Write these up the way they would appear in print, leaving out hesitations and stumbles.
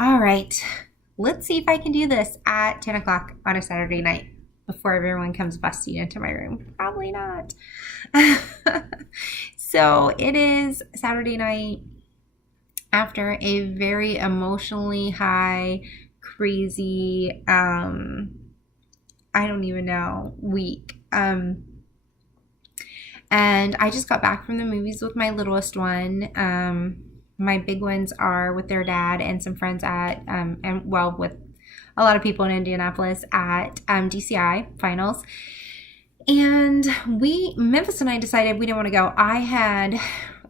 All right. Let's see if I can do this at 10 o'clock on a Saturday night before everyone comes busting into my room. Probably not. So it is Saturday night after a very emotionally high, crazy, I don't even know, week. And I just got back from the movies with my littlest one. My big ones are with their dad and some friends at, and well, with a lot of people in Indianapolis at DCI finals. And Memphis and I decided we didn't want to go. I had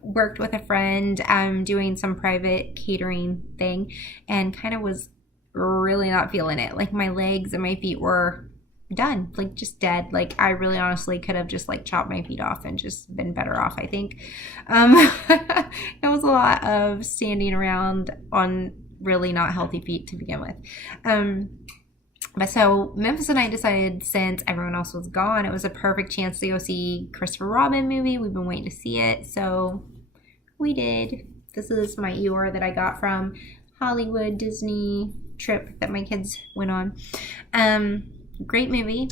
worked with a friend doing some private catering thing and kind of was really not feeling it. Like my legs and my feet were done, like just dead. Like I really honestly could have just like chopped my feet off and just been better off, I think. It was a lot of standing around on really not healthy feet to begin with. But so Memphis and I decided, since everyone else was gone, it was a perfect chance to go see Christopher Robin movie. We've been waiting to see it, so we did. This is my Eeyore that I got from Hollywood Disney trip that my kids went on. Great movie.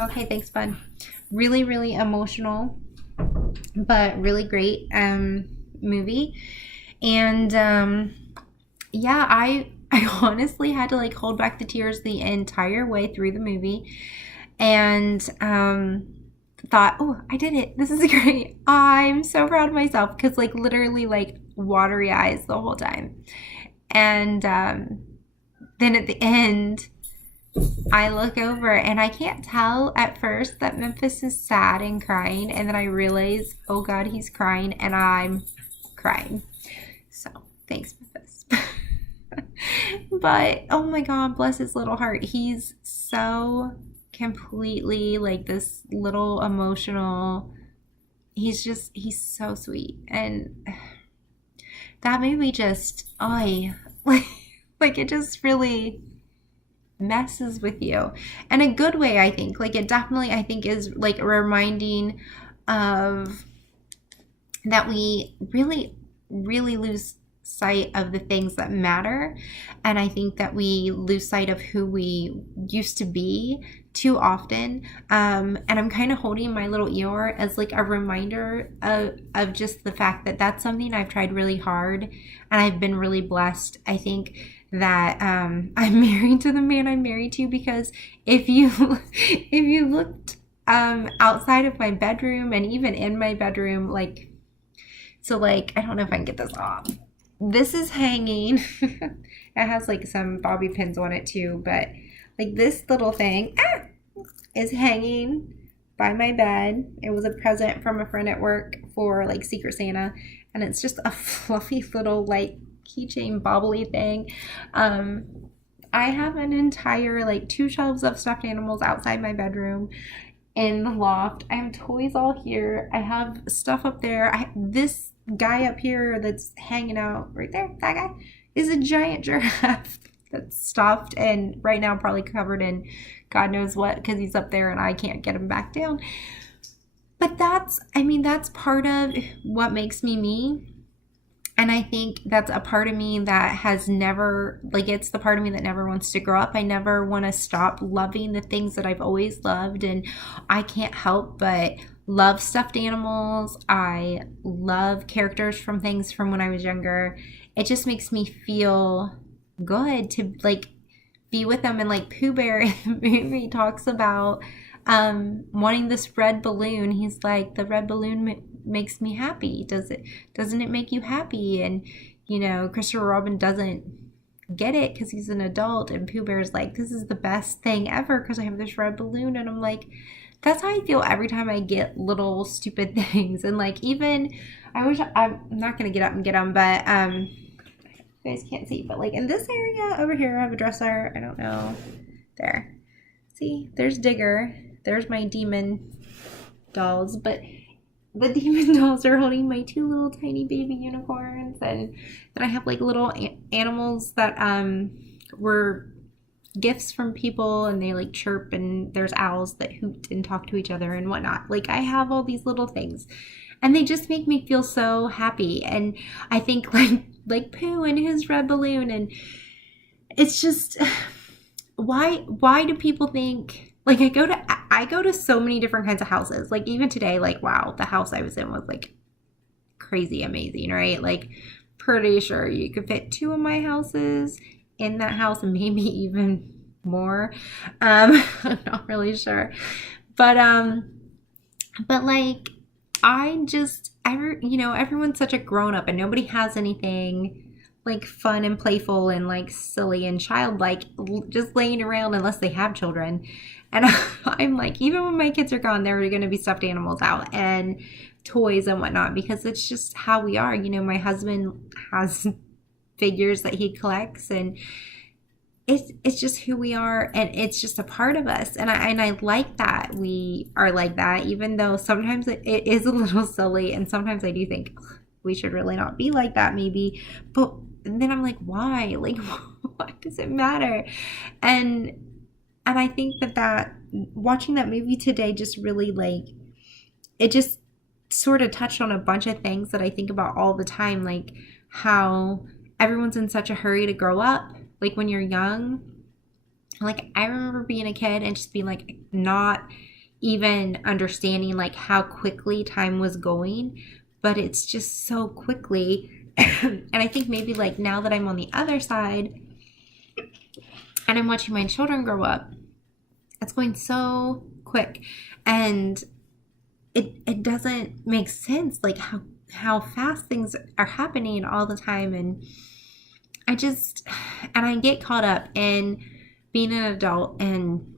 Okay, thanks, bud. Really, really emotional, but really great movie. And yeah, I honestly had to like hold back the tears the entire way through the movie, and thought, oh, I did it. This is great. I'm so proud of myself, because like literally like watery eyes the whole time. And then at the end, I look over and I can't tell at first that Memphis is sad and crying, and then I realize, oh God, he's crying and I'm crying. So thanks, Memphis. But oh my God, bless his little heart. He's so completely like this little emotional. He's so sweet. And that movie just, like it just really messes with you in a good way. I think like it definitely, I think, is like a reminding of that we really lose sight of the things that matter. And I think that we lose sight of who we used to be too often. And I'm kind of holding my little Eeyore as like a reminder of just the fact that that's something I've tried really hard, and I've been really blessed. I think that I'm married to the man I'm married to, because if you looked outside of my bedroom and even in my bedroom, like, so like, I don't know if I can get this off. This is hanging. It has like some bobby pins on it too, but like this little thing is hanging by my bed. It was a present from a friend at work for like Secret Santa, and it's just a fluffy little like keychain bobbly thing. I have an entire like 2 shelves of stuffed animals outside my bedroom. In the loft, I have toys all here. I have stuff up there. This guy up here that's hanging out right there, that guy, is a giant giraffe that's stuffed and right now probably covered in God knows what, because he's up there and I can't get him back down. But that's part of what makes me me. And I think that's a part of me that has never, like, it's the part of me that never wants to grow up. I never want to stop loving the things that I've always loved. And I can't help but love stuffed animals. I love characters from things from when I was younger. It just makes me feel good to, like, be with them. And, like, Pooh Bear in the movie talks about wanting this red balloon. He's like, the red balloon makes me happy. Doesn't it make you happy? And you know, Christopher Robin doesn't get it because he's an adult, and Pooh Bear's like, this is the best thing ever because I have this red balloon. And I'm like, that's how I feel every time I get little stupid things. And like, even I wish, I'm not gonna get up and get them, but you guys can't see, but like in this area over here I have a dresser. I don't know, there, see, there's Digger, there's my demon dolls, but the demon dolls are holding my 2 little tiny baby unicorns. And then I have like little animals that were gifts from people, and they like chirp, and there's owls that hoot and talk to each other and whatnot. Like, I have all these little things, and they just make me feel so happy. And I think like like poo in his red balloon. And it's just, why do people think, like, I go to so many different kinds of houses. Like even today, like, wow, the house I was in was like crazy amazing, right? Like pretty sure you could fit two of my houses in that house and maybe even more. I'm not really sure. But like everyone's such a grown up and nobody has anything like fun and playful and like silly and childlike just laying around unless they have children. And I'm like, even when my kids are gone, there are going to be stuffed animals out and toys and whatnot because it's just how we are. My husband has figures that he collects, and it's just who we are, and it's just a part of us. And I like that we are like that, even though sometimes it is a little silly, and sometimes I do think we should really not be like that maybe. But then I'm like, why? Like, what does it matter? And I think that watching that movie today just really like, it just sort of touched on a bunch of things that I think about all the time, like how everyone's in such a hurry to grow up. Like when you're young, like I remember being a kid and just being like not even understanding like how quickly time was going, but it's just so quickly. And I think maybe like now that I'm on the other side and I'm watching my children grow up, it's going so quick, and it doesn't make sense like how fast things are happening all the time. And I get caught up in being an adult and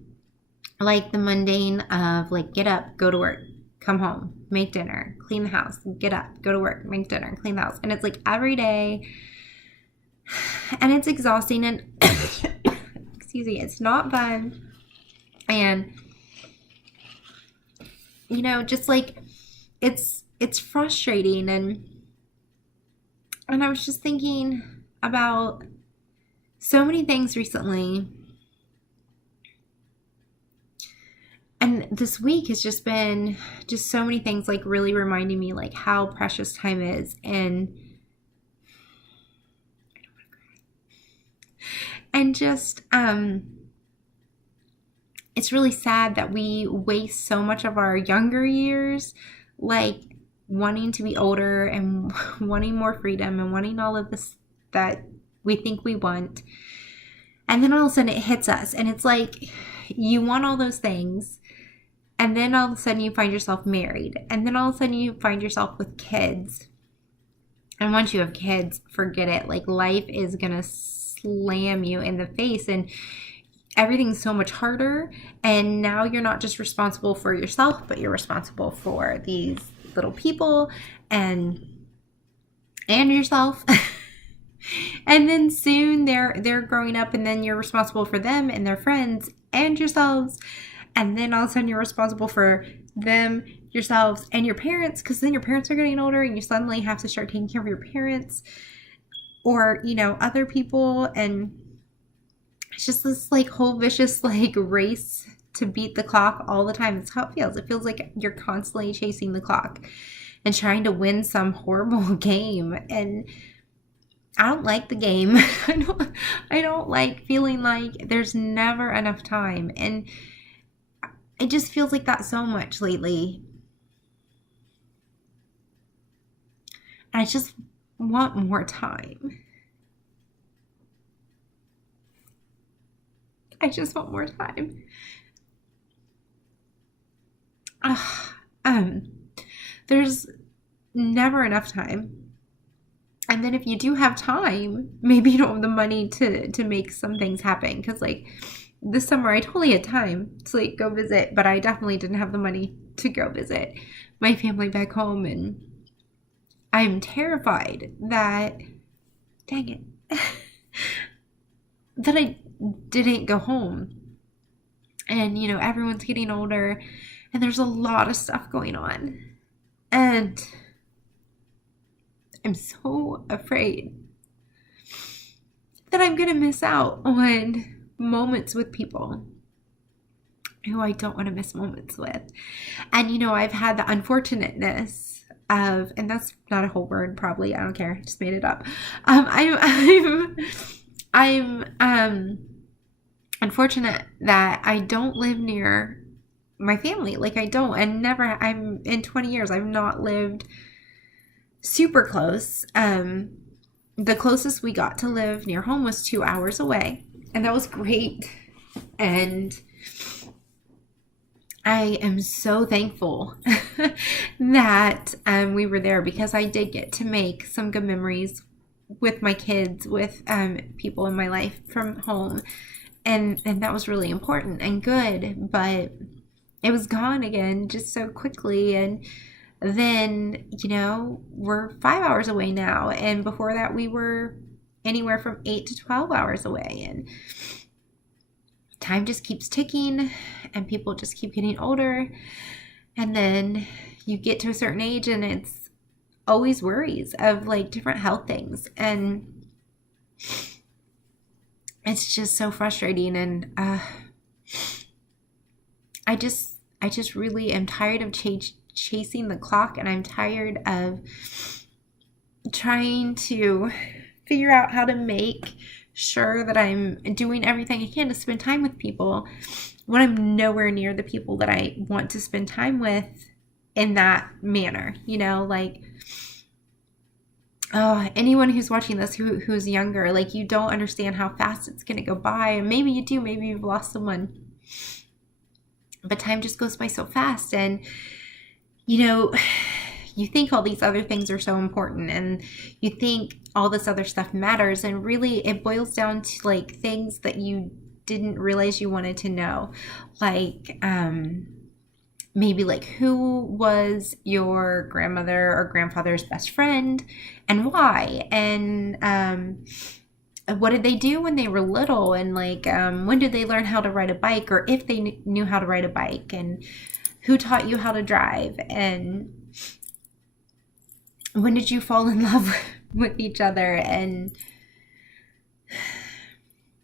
like the mundane of like get up, go to work, come home, make dinner, clean the house, get up, go to work, make dinner, clean the house. And it's like every day, and it's exhausting, and excuse me, it's not fun. And just like it's frustrating. And I was just thinking about so many things recently, and this week has just been just so many things like really reminding me like how precious time is. And just it's really sad that we waste so much of our younger years like wanting to be older and wanting more freedom and wanting all of this that we think we want. And then all of a sudden it hits us, and it's like you want all those things, and then all of a sudden you find yourself married, and then all of a sudden you find yourself with kids. And once you have kids, forget it. Like life is gonna slam you in the face, and everything's so much harder. And now you're not just responsible for yourself, but you're responsible for these little people and yourself. And then soon they're growing up, and then you're responsible for them and their friends and yourselves. And then all of a sudden you're responsible for them, yourselves, and your parents, because then your parents are getting older and you suddenly have to start taking care of your parents or, other people. And it's just this like whole vicious like race to beat the clock all the time. That's how it feels. It feels like you're constantly chasing the clock and trying to win some horrible game. And I don't like the game. I don't like feeling like there's never enough time. And it just feels like that so much lately. And I just want more time. I just want more time. There's never enough time. And then if you do have time, maybe you don't have the money to make some things happen. Because like this summer, I totally had time to like go visit, but I definitely didn't have the money to go visit my family back home. And I'm terrified that, dang it, that I didn't go home. And, everyone's getting older and there's a lot of stuff going on. And I'm so afraid that I'm going to miss out on moments with people who I don't want to miss moments with. And, I've had the unfortunateness of, and that's not a whole word, probably. I don't care. I just made it up. I'm unfortunate that I don't live near my family. Like I don't, and never, I'm in 20 years, I've not lived super close. The closest we got to live near home was 2 hours away, and that was great. And I am so thankful that we were there, because I did get to make some good memories with my kids, with people in my life from home, and that was really important and good. But it was gone again just so quickly, and then we're 5 hours away now, and before that we were anywhere from 8 to 12 hours away, and time just keeps ticking, and people just keep getting older, and then you get to a certain age and it's always worries of like different health things, and it's just so frustrating. And I just really am tired of chasing the clock, and I'm tired of trying to figure out how to make sure that I'm doing everything I can to spend time with people when I'm nowhere near the people that I want to spend time with in that manner. Like, oh, anyone who's watching this who's younger, like, you don't understand how fast it's going to go by. And maybe you do, maybe you've lost someone, but time just goes by so fast. And you think all these other things are so important, and you think all this other stuff matters, and really it boils down to like things that you didn't realize you wanted to know. Like maybe like, who was your grandmother or grandfather's best friend and why? And what did they do when they were little? And like when did they learn how to ride a bike, or if they knew how to ride a bike? And who taught you how to drive? And when did you fall in love with each other? And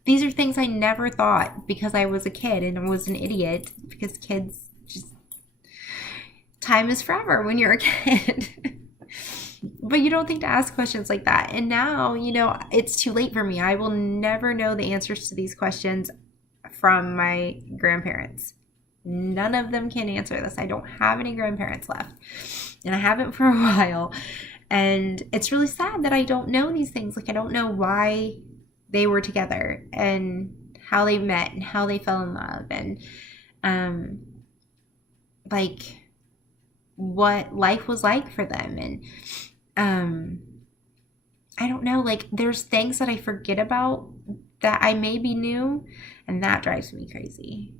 these are things I never thought, because I was a kid and I was an idiot, because kids just, time is forever when you're a kid. But you don't think to ask questions like that. And now, it's too late for me. I will never know the answers to these questions from my grandparents. None of them can answer this. I don't have any grandparents left, and I haven't for a while. And it's really sad that I don't know these things. Like, I don't know why they were together, and how they met, and how they fell in love, and like what life was like for them. And I don't know, like, there's things that I forget about that I maybe knew, and that drives me crazy.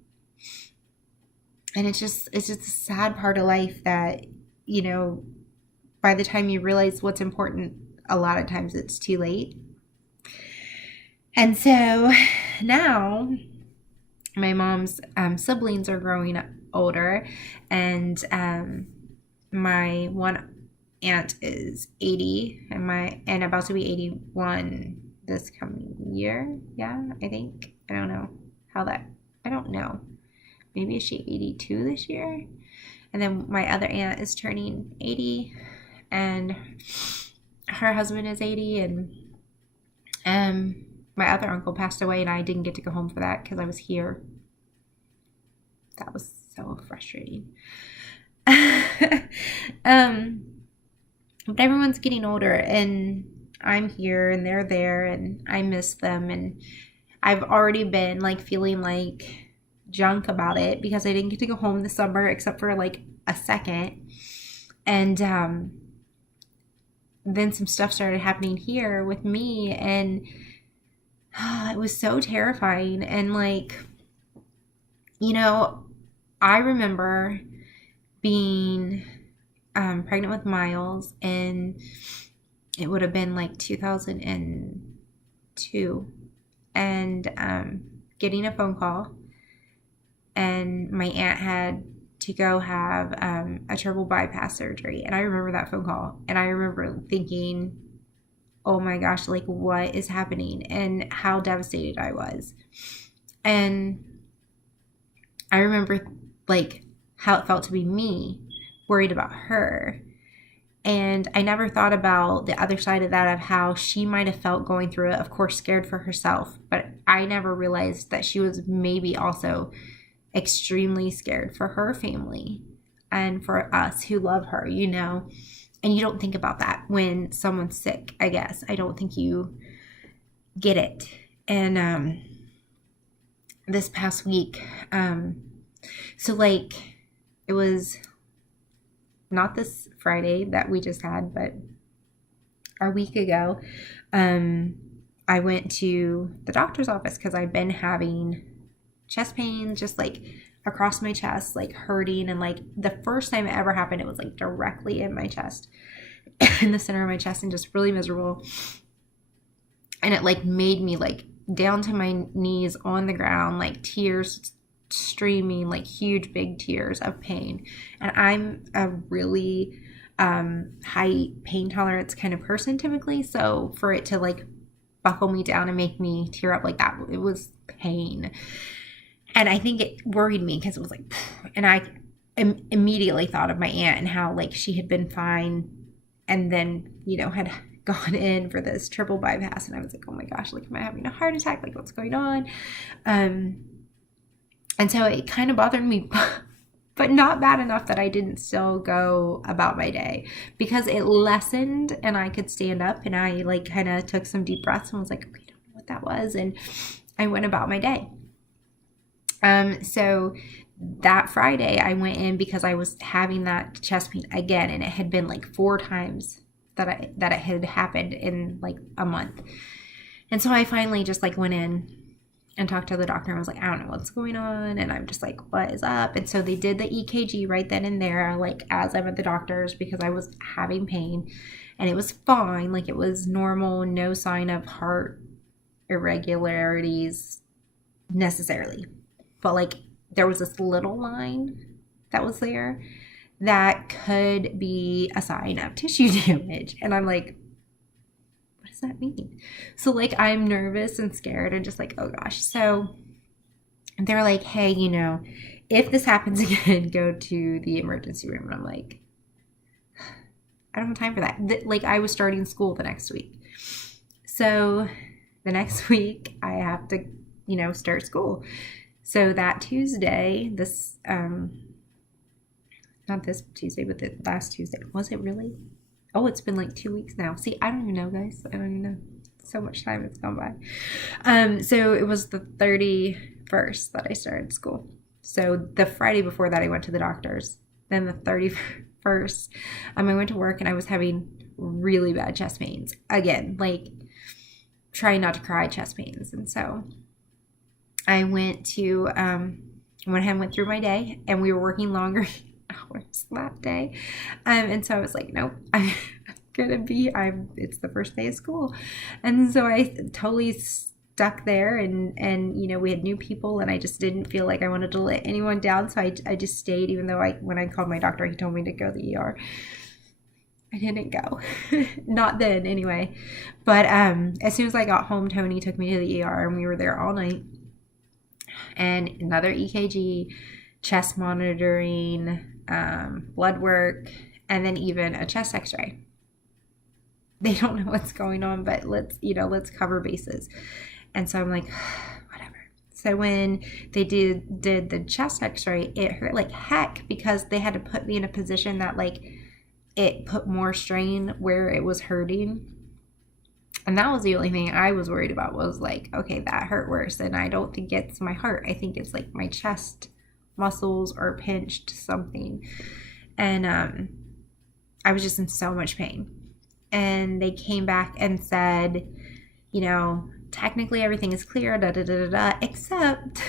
And it's just a sad part of life that, by the time you realize what's important, a lot of times it's too late. And so now my mom's siblings are growing up older, and my one aunt is 80, and about to be 81 this coming year. Yeah, I think. I don't know. Maybe is she 82 this year? And then my other aunt is turning 80, and her husband is 80, and my other uncle passed away, and I didn't get to go home for that because I was here. That was so frustrating. But everyone's getting older, and I'm here and they're there, and I miss them, and I've already been like feeling like junk about it because I didn't get to go home this summer except for like a second. And then some stuff started happening here with me, and it was so terrifying. And like, I remember being pregnant with Miles, and it would have been like 2002, and getting a phone call, and my aunt had to go have a triple bypass surgery. And I remember that phone call, and I remember thinking, oh my gosh, like, what is happening, and how devastated I was. And I remember like how it felt to be me, worried about her. And I never thought about the other side of that, of how she might have felt going through it, of course, scared for herself. But I never realized that she was maybe also extremely scared for her family and for us who love her, you know. And you don't think about that when someone's sick, I guess. I don't think you get it. And this past week, so like it was not this Friday that we just had, but a week ago, I went to the doctor's office because I've been having chest pain just like across my chest, like hurting. And like the first time it ever happened, it was like directly in my chest, in the center of my chest, and just really miserable. And it like made me like down to my knees on the ground, like tears streaming, like huge big tears of pain. And I'm a really high pain tolerance kind of person typically, so for it to like buckle me down and make me tear up like that, it was pain. And I think it worried me because it was like, and I immediately thought of my aunt and how like she had been fine and then, you know, had gone in for this triple bypass. And I was like, oh my gosh, like, am I having a heart attack? Like, what's going on? And so it kind of bothered me, but not bad enough that I didn't still go about my day, because it lessened and I could stand up, and I like kind of took some deep breaths and was like, okay, I don't know what that was. And I went about my day. So that Friday I went in because I was having that chest pain again, and it had been like 4 times that it had happened in like a month. And so I finally just like went in and talked to the doctor and was like, I don't know what's going on. And I'm just like, what is up? And so they did the EKG right then and there, like as I'm at the doctor's, because I was having pain, and it was fine. Like it was normal, no sign of heart irregularities necessarily. But like there was this little line that was there that could be a sign of tissue damage. And I'm like, what does that mean? So like I'm nervous and scared and just like, oh gosh. So they're like, hey, you know, if this happens again, go to the emergency room. And I'm like, I don't have time for that. Like I was starting school the next week. So the next week I have to, you know, start school. So that Tuesday, this, not this Tuesday, but the last Tuesday. Was it really? Oh, it's been like 2 weeks now. See, I don't even know, guys. I don't even know. So much time has gone by. So it was the 31st that I started school. So the Friday before that, I went to the doctor's. Then the 31st, I went to work, and I was having really bad chest pains. Again, like trying not to cry chest pains. And so I went to, went ahead and went through my day, and we were working longer hours that day. And so I was like, nope, I'm it's the first day of school. And so I totally stuck there, and, you know, we had new people, and I just didn't feel like I wanted to let anyone down. So I just stayed, even though when I called my doctor, he told me to go to the ER. I didn't go. Not then anyway. But, as soon as I got home, Tony took me to the ER, and we were there all night. And another EKG, chest monitoring, blood work, and then even a chest x-ray. They don't know what's going on, but let's cover bases. And so I'm like, whatever. So when they did the chest x-ray, it hurt like heck, because they had to put me in a position that like it put more strain where it was hurting. And that was the only thing I was worried about, was like, okay, that hurt worse. And I don't think it's my heart. I think it's like my chest muscles are pinched something. And I was just in so much pain. And they came back and said, you know, technically everything is clear, except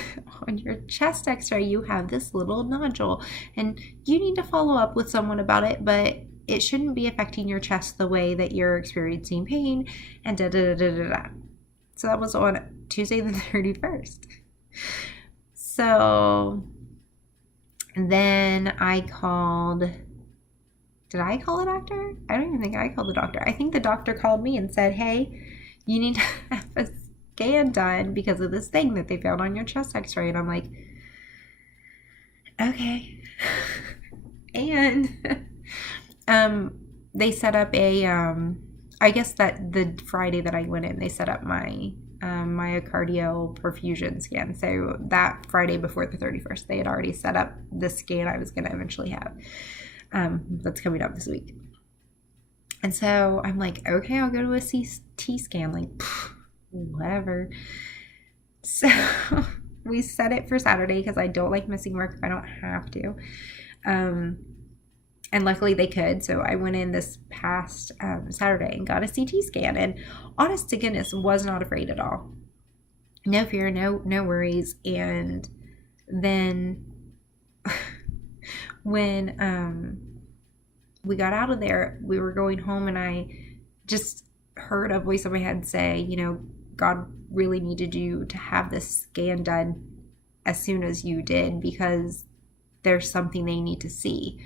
on your chest x-ray, you have this little nodule. And you need to follow up with someone about it, but it shouldn't be affecting your chest the way that you're experiencing pain, and So that was on Tuesday the 31st. So then I called, did I call the doctor? I don't even think I called the doctor. I think the doctor called me and said, hey, you need to have a scan done because of this thing that they found on your chest x-ray. And I'm like, okay. And they set up a, I guess that the Friday that I went in, they set up my myocardial perfusion scan. So that Friday before the 31st, they had already set up the scan I was going to eventually have. That's coming up this week. And so I'm like, okay, I'll go to a CT scan. Like, whatever. So we set it for Saturday because I don't like missing work if I don't have to. And luckily they could. So I went in this past Saturday and got a CT scan. And honest to goodness, was not afraid at all. No fear, no worries. And then when we got out of there, we were going home, and I just heard a voice in my head say, you know, God really needed you to have this scan done as soon as you did, because there's something they need to see.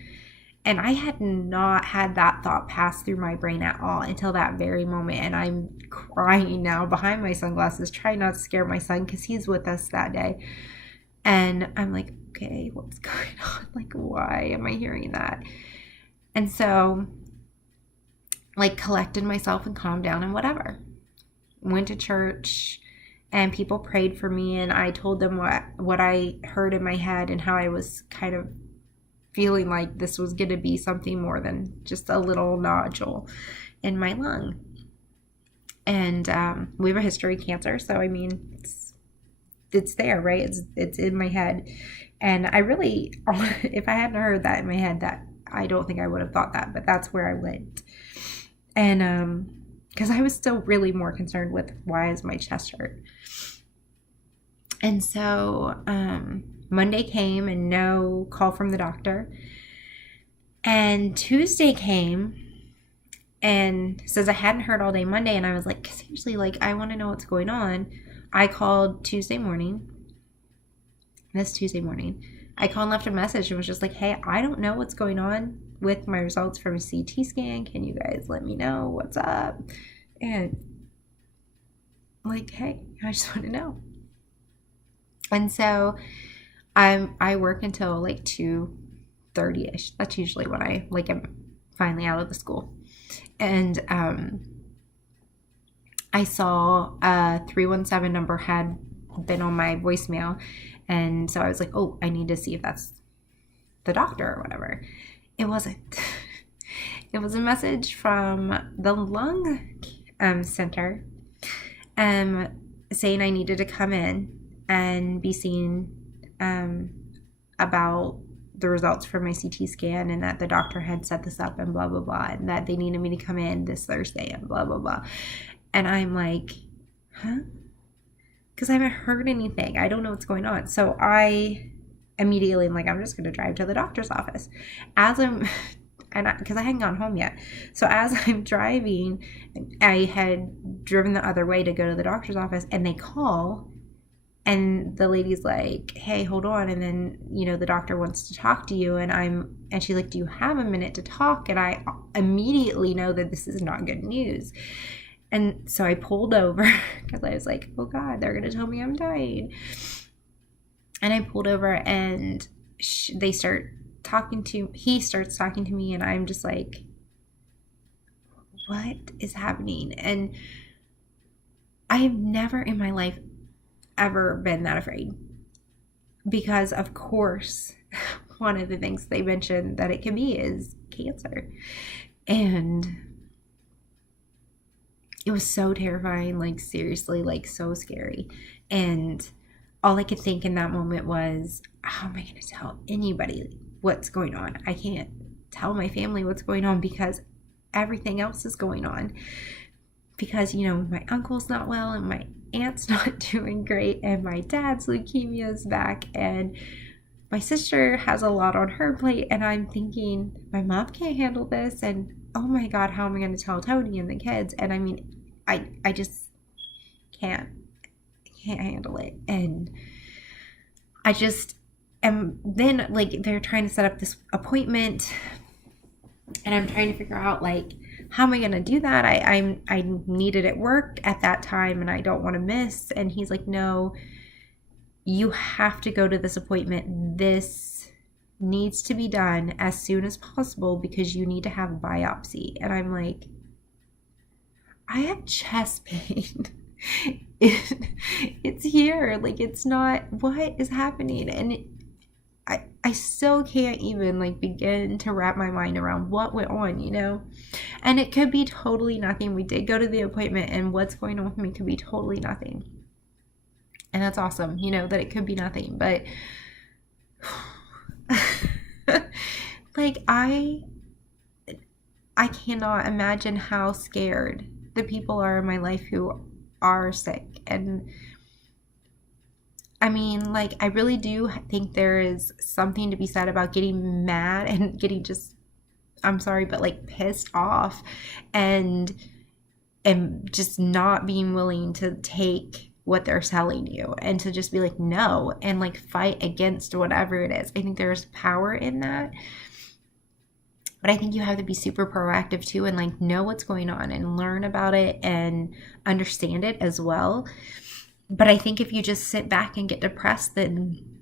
And I had not had that thought pass through my brain at all until that very moment. And I'm crying now behind my sunglasses, trying not to scare my son because he's with us that day. And I'm like, okay, what's going on? Like, why am I hearing that? And so, like, collected myself and calmed down and whatever. Went to church, and people prayed for me, and I told them what I heard in my head and how I was kind of feeling like this was going to be something more than just a little nodule in my lung. And we have a history of cancer, so I mean, it's there, right? It's in my head. And I really, if I hadn't heard that in my head, that I don't think I would have thought that, but that's where I went. And because I was still really more concerned with why is my chest hurt. And so Monday came and no call from the doctor. And Tuesday came and says I hadn't heard all day Monday. And I was like, seriously, like, I want to know what's going on. I called this Tuesday morning. I called and left a message and was just like, hey, I don't know what's going on with my results from a CT scan. Can you guys let me know what's up? And like, hey, I just want to know. And so I work until like 2:30ish. That's usually when I am finally out of the school. And I saw a 317 number had been on my voicemail. And so I was like, oh, I need to see if that's the doctor or whatever. It wasn't. It was a message from the lung center saying I needed to come in and be seen about the results from my CT scan, and that the doctor had set this up and blah, blah, blah, and that they needed me to come in this Thursday and blah, blah, blah. And I'm like, huh? Because I haven't heard anything. I don't know what's going on. So I immediately am like, I'm just going to drive to the doctor's office. Because I hadn't gone home yet. So as I'm driving, I had driven the other way to go to the doctor's office, and they call, and the lady's like, hey, hold on. And then, the doctor wants to talk to you. And she's like, do you have a minute to talk? And I immediately know that this is not good news. And so I pulled over because I was like, oh God, they're going to tell me I'm dying. And I pulled over, and he starts talking to me, and I'm just like, what is happening? And I have never in my life ever been that afraid, because of course one of the things they mentioned that it can be is cancer. And it was so terrifying, like seriously, like so scary. And all I could think in that moment was, how am I going to tell anybody what's going on? I can't tell my family what's going on because everything else is going on. Because, my uncle's not well, and my aunt's not doing great, and my dad's leukemia is back, and my sister has a lot on her plate. And I'm thinking, my mom can't handle this, and oh my God, how am I going to tell Tony and the kids? And I mean, I just can't handle it. And I just am, then like they're trying to set up this appointment, and I'm trying to figure out like, how am I going to do that? I needed at work at that time, and I don't want to miss. And he's like, no, you have to go to this appointment this needs to be done as soon as possible because you need to have a biopsy. And I'm like, I have chest pain. It's here. Like, it's not, what is happening? And I still can't even like begin to wrap my mind around what went on, you know? And it could be totally nothing. We did go to the appointment, and what's going on with me could be totally nothing. And that's awesome, you know, that it could be nothing. But like, I cannot imagine how scared the people are in my life who are sick. And I mean, like, I really do think there is something to be said about getting mad and getting just, I'm sorry, but like pissed off and just not being willing to take what they're selling you and to just be like, no, and like fight against whatever it is. I think there's power in that. But I think you have to be super proactive too, and like know what's going on and learn about it and understand it as well. But I think if you just sit back and get depressed, then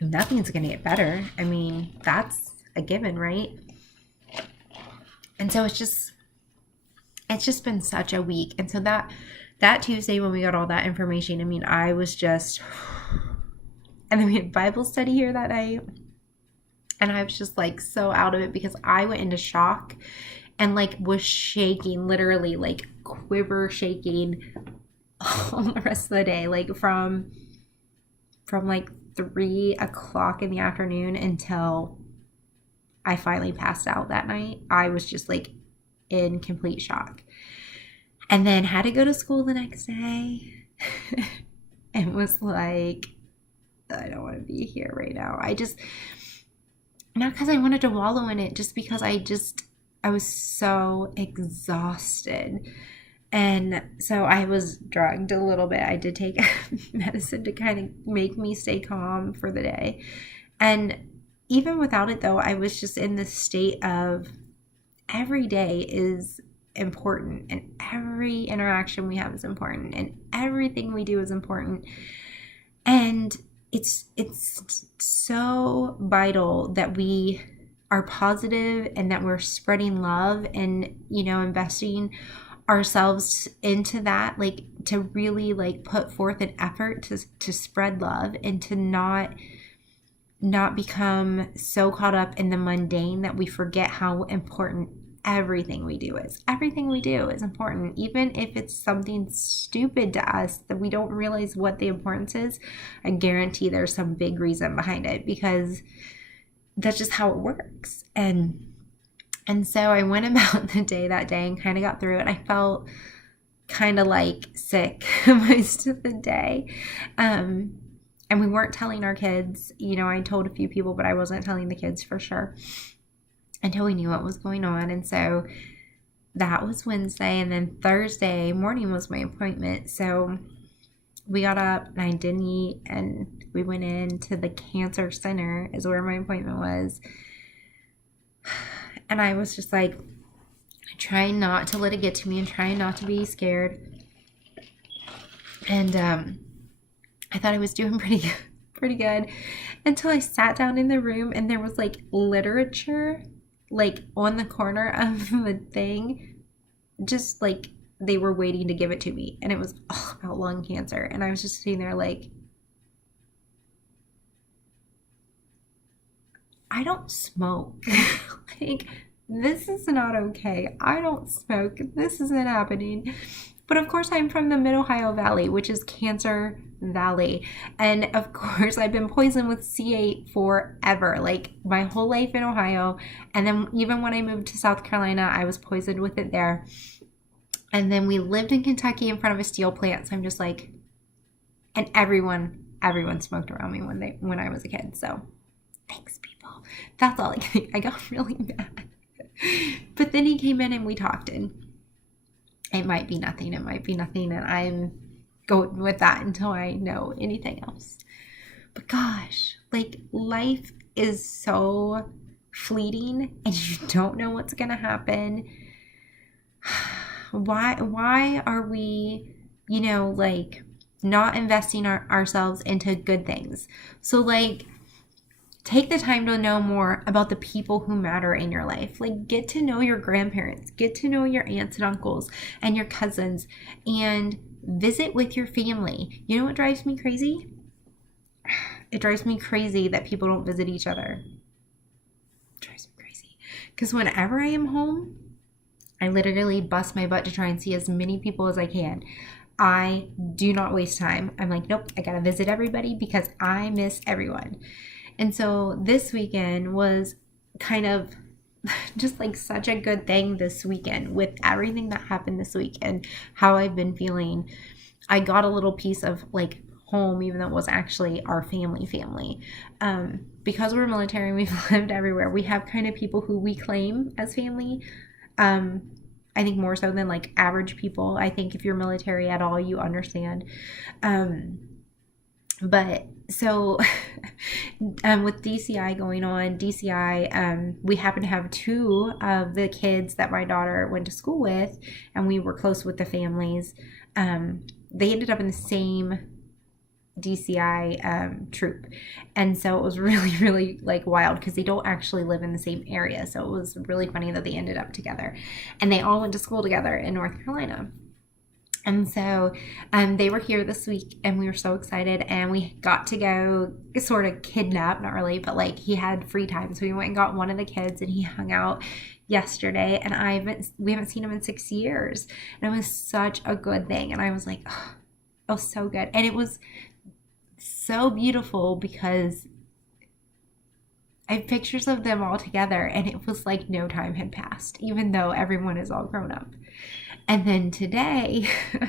nothing's going to get better. I mean, that's a given, right? And so it's just been such a week. And so that Tuesday when we got all that information, I mean, I was just, and then we had Bible study here that night. And I was just like so out of it because I went into shock and like was shaking, literally like quiver shaking all the rest of the day, like from like 3 o'clock in the afternoon until I finally passed out that night. I was just like in complete shock, and then had to go to school the next day and was like, I don't want to be here right now. I just, not because I wanted to wallow in it, just because I was so exhausted. And so I was drugged a little bit. I did take medicine to kind of make me stay calm for the day. And even without it, though, I was just in this state of every day is important, and every interaction we have is important, and everything we do is important. And it's so vital that we are positive and that we're spreading love and, you know, investing ourselves into that, like to really like put forth an effort to spread love and to not become so caught up in the mundane that we forget how important everything we do is. Everything we do is important, even if it's something stupid to us that we don't realize what the importance is. I guarantee there's some big reason behind it, because that's just how it works. And so I went about the day that day and kind of got through it. I felt kind of like sick most of the day. And we weren't telling our kids. You know, I told a few people, but I wasn't telling the kids for sure until we knew what was going on. And so that was Wednesday. And then Thursday morning was my appointment. So we got up and I didn't eat, and we went into the cancer center is where my appointment was. And I was just like trying not to let it get to me and trying not to be scared. And I thought I was doing pretty good until I sat down in the room and there was like literature like on the corner of the thing, just like they were waiting to give it to me. And it was all about lung cancer. And I was just sitting there like, I don't smoke. Like, this is not okay. I don't smoke. This isn't happening. But of course, I'm from the Mid-Ohio Valley, which is Cancer Valley. And of course, I've been poisoned with C8 forever, like my whole life in Ohio. And then even when I moved to South Carolina, I was poisoned with it there. And then we lived in Kentucky in front of a steel plant. So I'm just like, and everyone smoked around me when I was a kid. So thanks, people. That's all I got really mad. But then he came in and we talked, and it might be nothing. And I'm going with that until I know anything else. But gosh, like, life is so fleeting and you don't know what's going to happen. Why are we, you know, like not investing ourselves into good things? So like take the time to know more about the people who matter in your life. Like, get to know your grandparents, get to know your aunts and uncles and your cousins, and visit with your family. You know what drives me crazy? It drives me crazy that people don't visit each other. It drives me crazy. Because whenever I am home, I literally bust my butt to try and see as many people as I can. I do not waste time. I'm like, nope, I gotta visit everybody because I miss everyone. And so this weekend was kind of just like such a good thing this weekend with everything that happened this week and how I've been feeling. I got a little piece of like home, even though it was actually our family. Because we're military and we've lived everywhere, we have kind of people who we claim as family. I think more so than like average people. I think if you're military at all, you understand. But so with DCI going on, we happen to have two of the kids that my daughter went to school with, and we were close with the families. They ended up in the same DCI troop, and so it was really like wild because they don't actually live in the same area. So it was really funny that they ended up together, and they all went to school together in North Carolina. And so they were here this week, and we were so excited, and we got to go sort of kidnap, not really, but like he had free time. So we went and got one of the kids, and he hung out yesterday, and we haven't seen him in 6 years. And it was such a good thing. And I was like, oh, it was so good. And it was so beautiful because I have pictures of them all together, and it was like no time had passed, even though everyone is all grown up. And then today, I'm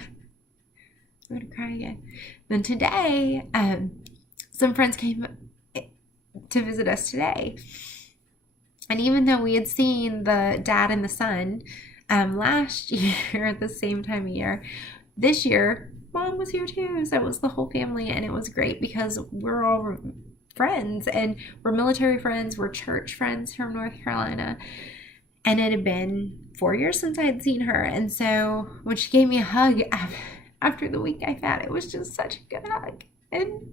going to cry again. Then today, some friends came to visit us today. And even though we had seen the dad and the son last year at the same time of year, this year, Mom was here too. So it was the whole family, and it was great because we're all friends, and we're military friends, we're church friends from North Carolina. And it had been 4 years since I had seen her. And so when she gave me a hug after the week I've had, it was just such a good hug. And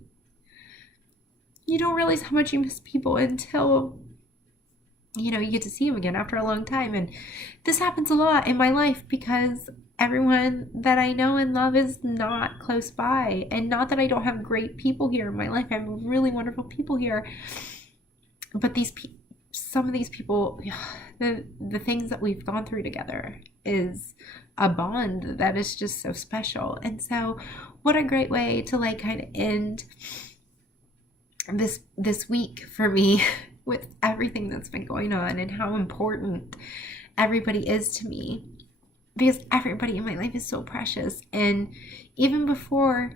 you don't realize how much you miss people until, you get to see them again after a long time. And this happens a lot in my life because everyone that I know and love is not close by. And not that I don't have great people here in my life. I have really wonderful people here. But some of these people, the things that we've gone through together is a bond that is just so special. And so what a great way to like kind of end this week for me with everything that's been going on and how important everybody is to me, because everybody in my life is so precious. And even before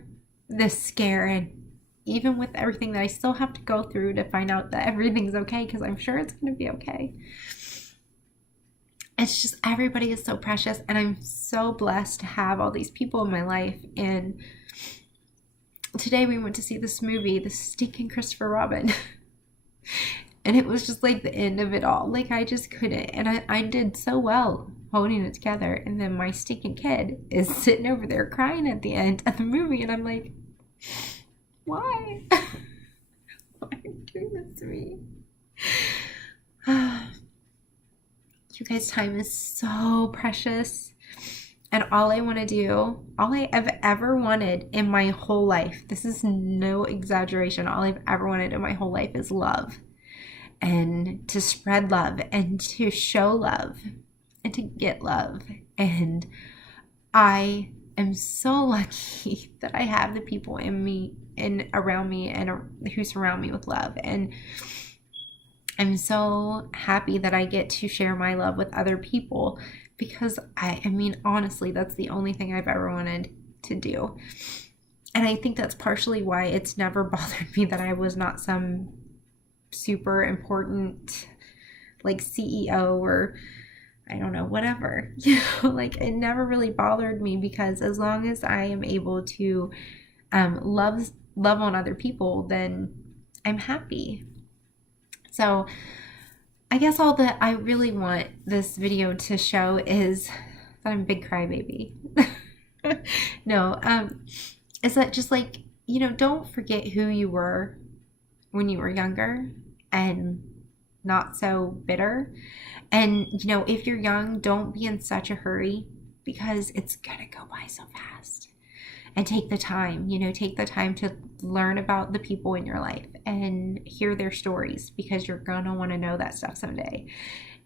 this scare, and even with everything that I still have to go through to find out that everything's okay, because I'm sure it's going to be okay. It's just everybody is so precious, and I'm so blessed to have all these people in my life. And today we went to see this movie, The Stinking Christopher Robin. And it was just like the end of it all. Like I just couldn't. And I did so well holding it together. And then my stinking kid is sitting over there crying at the end of the movie. And I'm like, why? Why are you doing this to me? You guys, time is so precious. And all I want to do, all I have ever wanted in my whole life, this is no exaggeration, all I've ever wanted in my whole life is love. And to spread love and to show love and to get love. And I am so lucky that I have the people in me and around me and who surround me with love. And I'm so happy that I get to share my love with other people, because I mean, honestly, that's the only thing I've ever wanted to do. And I think that's partially why it's never bothered me that I was not some super important like CEO or I don't know, whatever. Like it never really bothered me, because as long as I am able to love on other people, then I'm happy. So I guess all that I really want this video to show is that I'm a big crybaby. No, is that just like, don't forget who you were when you were younger. and not so bitter. And, you know, if you're young, don't be in such a hurry because it's going to go by so fast. And take the time, you know, take the time to learn about the people in your life and hear their stories because you're going to want to know that stuff someday.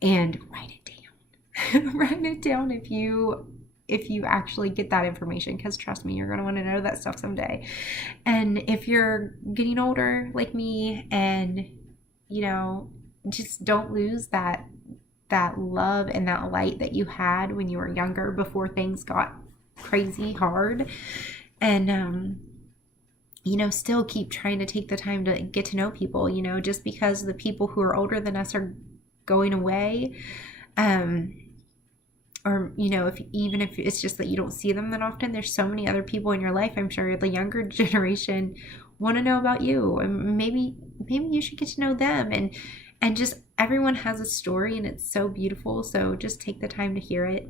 And write it down. Write it down if you actually get that information, because trust me, you're going to want to know that stuff someday. And if you're getting older like me, and you know, just don't lose that love and that light that you had when you were younger before things got crazy hard. And you know, still keep trying to take the time to get to know people. You know, just because the people who are older than us are going away, or you know, even if it's just that you don't see them that often, there's so many other people in your life. I'm sure the younger generation want to know about you, and maybe you should get to know them. And just everyone has a story, and it's so beautiful. So just take the time to hear it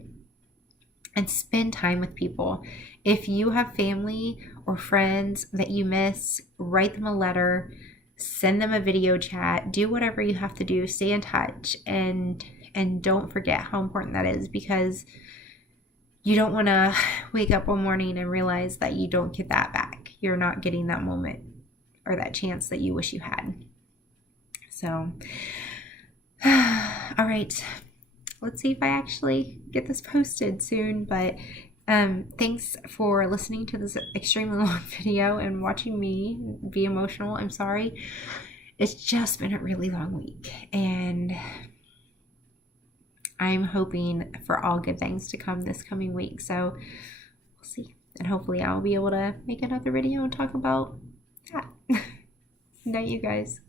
and spend time with people. If you have family or friends that you miss, write them a letter, send them a video chat, do whatever you have to do, stay in touch, and don't forget how important that is, because you don't want to wake up one morning and realize that you don't get that back. You're not getting that moment or that chance that you wish you had. So, all right. Let's see if I actually get this posted soon. But thanks for listening to this extremely long video and watching me be emotional. I'm sorry. It's just been a really long week, and I'm hoping for all good things to come this coming week. So we'll see. And hopefully I'll be able to make another video and talk about that. Night, you guys.